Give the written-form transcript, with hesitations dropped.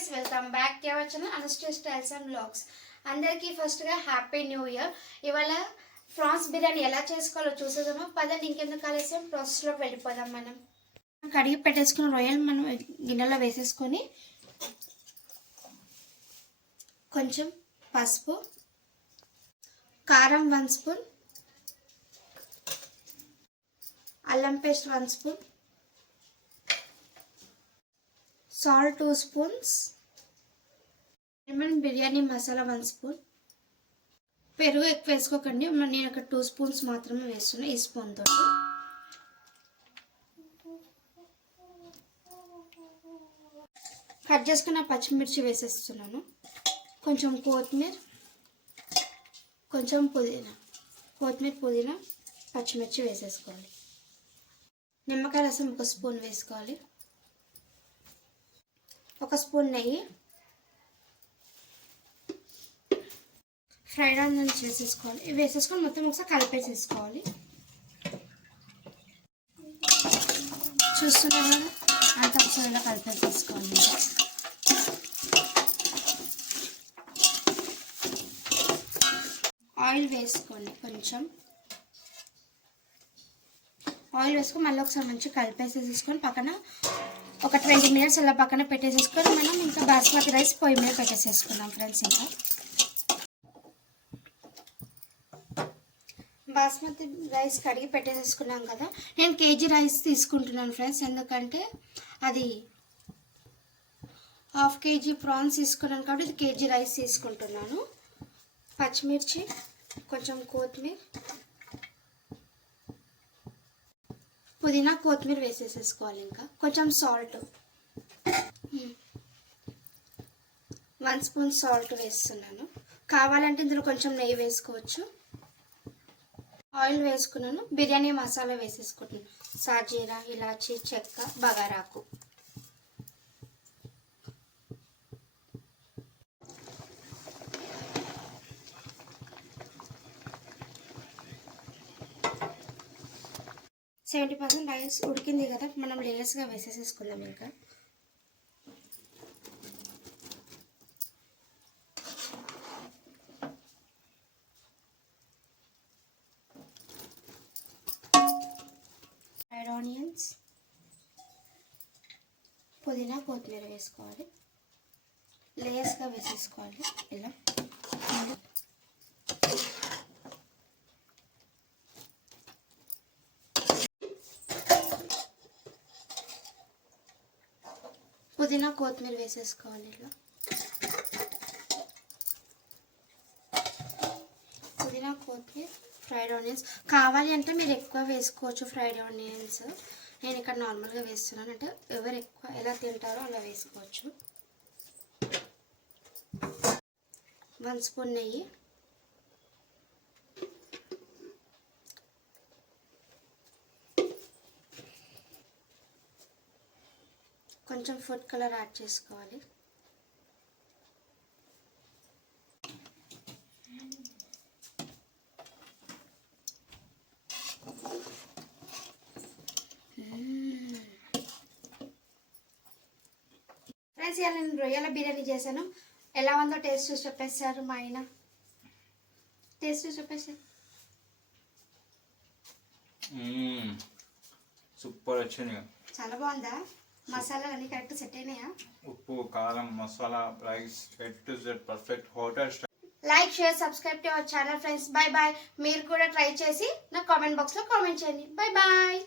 Guys, welcome back to our channel అనస్టా styles and vlogs. అందరికీ ఫస్ట్గా హ్యాపీ న్యూ ఇయర్. ఇవాళ ఫ్రాన్స్ బిర్యానీ ఎలా చేసుకోవాలో చూసేదామా. పదండి, ఇంకెందుకు ఆలస్యం ప్రాసెస్లోకి వెళ్ళిపోదాం. మనం కడిగి పెట్టేసుకున్న రొయ్యలు మనం గిన్నెలో వేసేసుకొని కొంచెం పసుపు, కారం 1 స్పూన్, అల్లం paste 1 spoon, salt 2 spoons, biryani masala 1 spoon. పెరుగు ఎక్కువ వేసుకోకండి, నేను ఒక 2 స్పూన్స్ మాత్రమే వేస్తున్నా ఈ స్పూన్ తోటి. కట్ చేసుకున్న పచ్చిమిర్చి వేసేస్తున్నాను, కొంచెం కొత్తిమీర, కొంచెం పుదీనా, పచ్చిమిర్చి వేసేసుకోవాలి. నిమ్మకాయ రసం 1 స్పూన్ వేసుకోవాలి, 1 స్పూన్ నెయ్యి, ఫ్రైడ్ ఆనియన్స్ వేసేసుకోవాలి. ఇవి వేసేసుకొని మొత్తం ఒకసారి కలిపేసేసుకోవాలి. చూస్తున్నాను కదా, అంత ఒకసారి ఇలా కలిపేసేసుకోవాలి. ఆయిల్ వేసుకోండి, కొంచెం ఆయిల్ వేసుకొని మళ్ళీ ఒకసారి మంచిగా కలిపేసేసుకొని పక్కన ఒక 20 మినిట్స్ అలా పక్కన పెట్టేసేసుకొని మనం ఇంకా బాస్మతి రైస్ పొయ్యి మీద పెట్టేసేసుకున్నాం ఫ్రెండ్స్. ఇంకా బాస్మతి రైస్ కడిగి పెట్టేసేసుకున్నాం కదా. నేను కేజీ రైస్ తీసుకుంటున్నాను ఫ్రెండ్స్, ఎందుకంటే అది 1/2 కేజీ ప్రాన్స్ తీసుకున్నాను కాబట్టి ఇది కేజీ రైస్ తీసుకుంటున్నాను. పచ్చిమిర్చి, కొంచెం కొత్తిమీర, పుదీనా, కొత్తిమీర వేసేసేసుకోవాలి. ఇంకా కొంచెం సాల్ట్, 1 స్పూన్ సాల్ట్ వేస్తున్నాను. కావాలంటే ఇందులో కొంచెం నెయ్యి వేసుకోవచ్చు. ఆయిల్ వేసుకున్నాను. బిర్యానీ మసాలా వేసేసుకుంటున్నాను, సాజీరా, ఇలాచీ, చెక్క, బగారాకు. %70 రైస్ ఉడికింది కదా, మనం లేయర్స్గా వేసేసేసుకుందాం. ఇంకా ఫ్రైడ్ ఆనియన్స్, పుదీనా, కొత్తిమీర వేసుకోవాలి. లేయర్స్గా వేసేసుకోవాలి ఇలా. పుదీనా, కొత్తిమీర వేసేసుకోవాలి ఇలా. పుదీనా, కొత్తిమీర, ఫ్రైడ్ ఆనియన్స్. కావాలి అంటే మీరు ఎక్కువ వేసుకోవచ్చు ఫ్రైడ్ ఆనియన్స్. నేను ఇక్కడ నార్మల్గా వేస్తున్నాను, అంటే ఎవరు ఎక్కువ ఎలా తింటారో అలా వేసుకోవచ్చు. 1 స్పూన్ నెయ్యి, కొంచెం ఫుడ్ కలర్ యాడ్ చేసుకోవాలి. ఫ్రెండ్స్, ఇవాళ నేను రొయ్యల బిర్యానీ చేశాను. ఎలా ఉందో టేస్ట్ చూసి చెప్పేశారు మా ఆయన. టేస్ట్ చూసి చెప్పేశారు. సూపర్ వచ్చింది, చాలా బాగుందా? మసాలా అన్ని కరెక్ట్ సెట్ అయినాయా? ఉప్పు, కారం, masala, rice perfect hotel style. Like, share, subscribe to our channel friends. Bye bye. మీరు కూడా ట్రై చేసి నా కామెంట్ బాక్స్లో కామెంట్ చేయండి. Bye bye.